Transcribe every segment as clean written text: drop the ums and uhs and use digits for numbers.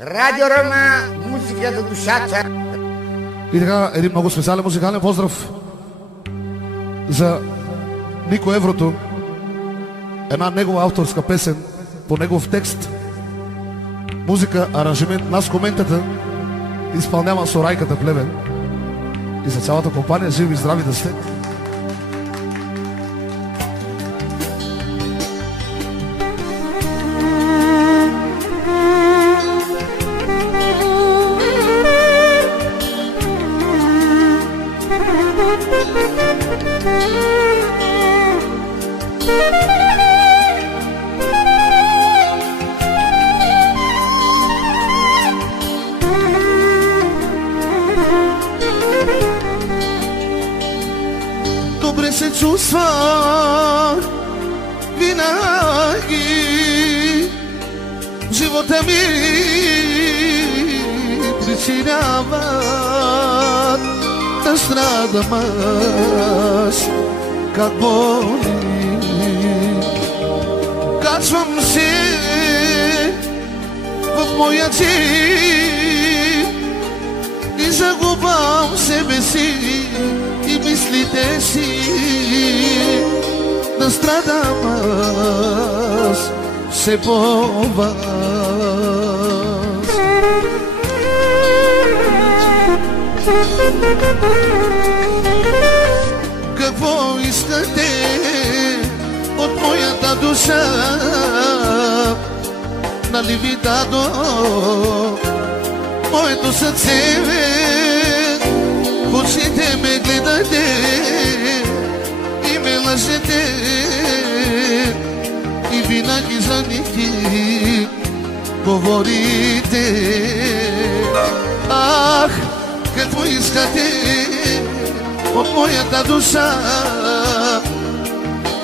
Радио Рома, музика за душата. И така, един много специален музикален поздрав за Нико Еврото. Една негова авторска песен по негов текст. Музика, аранжимент, нас коментата изпълнява Сорайката Плевен. И за цялата компания, живи и здрави да сте. Добре се чувствах винаги в живота ми причиняват да страдам аз, как боли. Качвам се в моя джип и загубвам себе си и мислите си, да страдам аз все по вас. Какво искате от моята душа? Нали ви дадох моето сърце? В очите ме гледате и ме лъжете и винаги за ники говорите. Ах, какво искате от моята душа?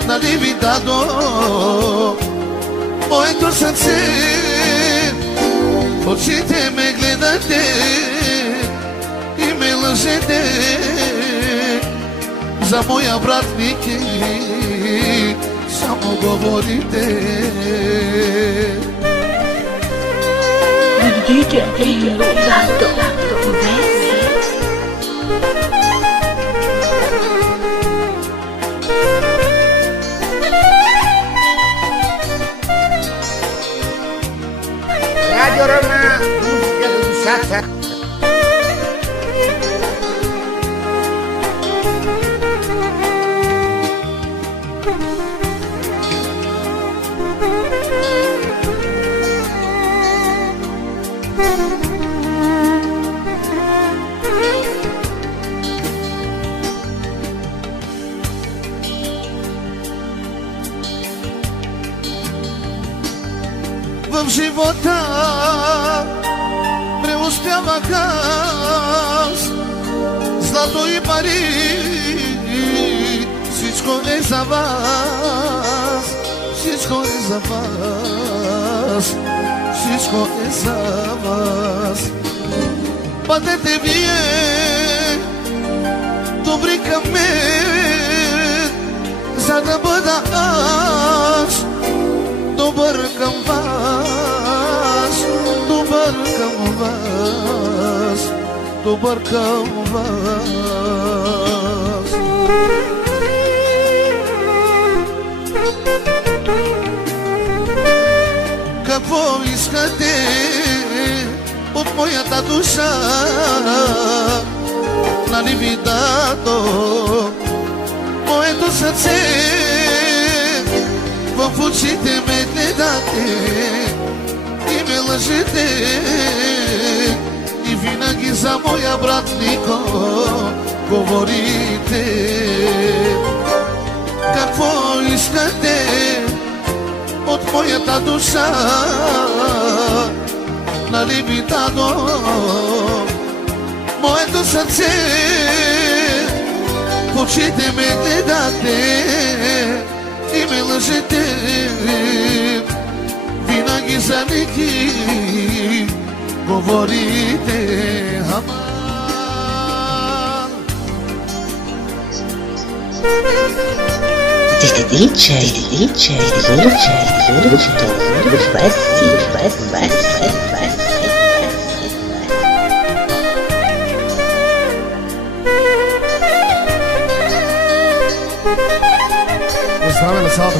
Нали ви дадох моето сърце? В очите ме гледате и ме лъжете за моя брат Ники, само говорите. Радио Рома, музика за душата. В живота преуспявах аз, злато и пари, всичко е за вас, всичко е за вас, всичко е за вас. Бъдете вие добри към мен, за да бъда аз добър към вас, добър към вас, добър към вас. Какво искате от моята душа? Нали ви дадох моето сърце? В очите ме гледате и ме лъжете и винаги за моя брат Нико говорите. Какво искате от моята душа? Нали ви дадох моето сърце? В очите ме гледате и ме лъжете винаги за Ники говорите. DJ, Zulu, West. Здраве на цялата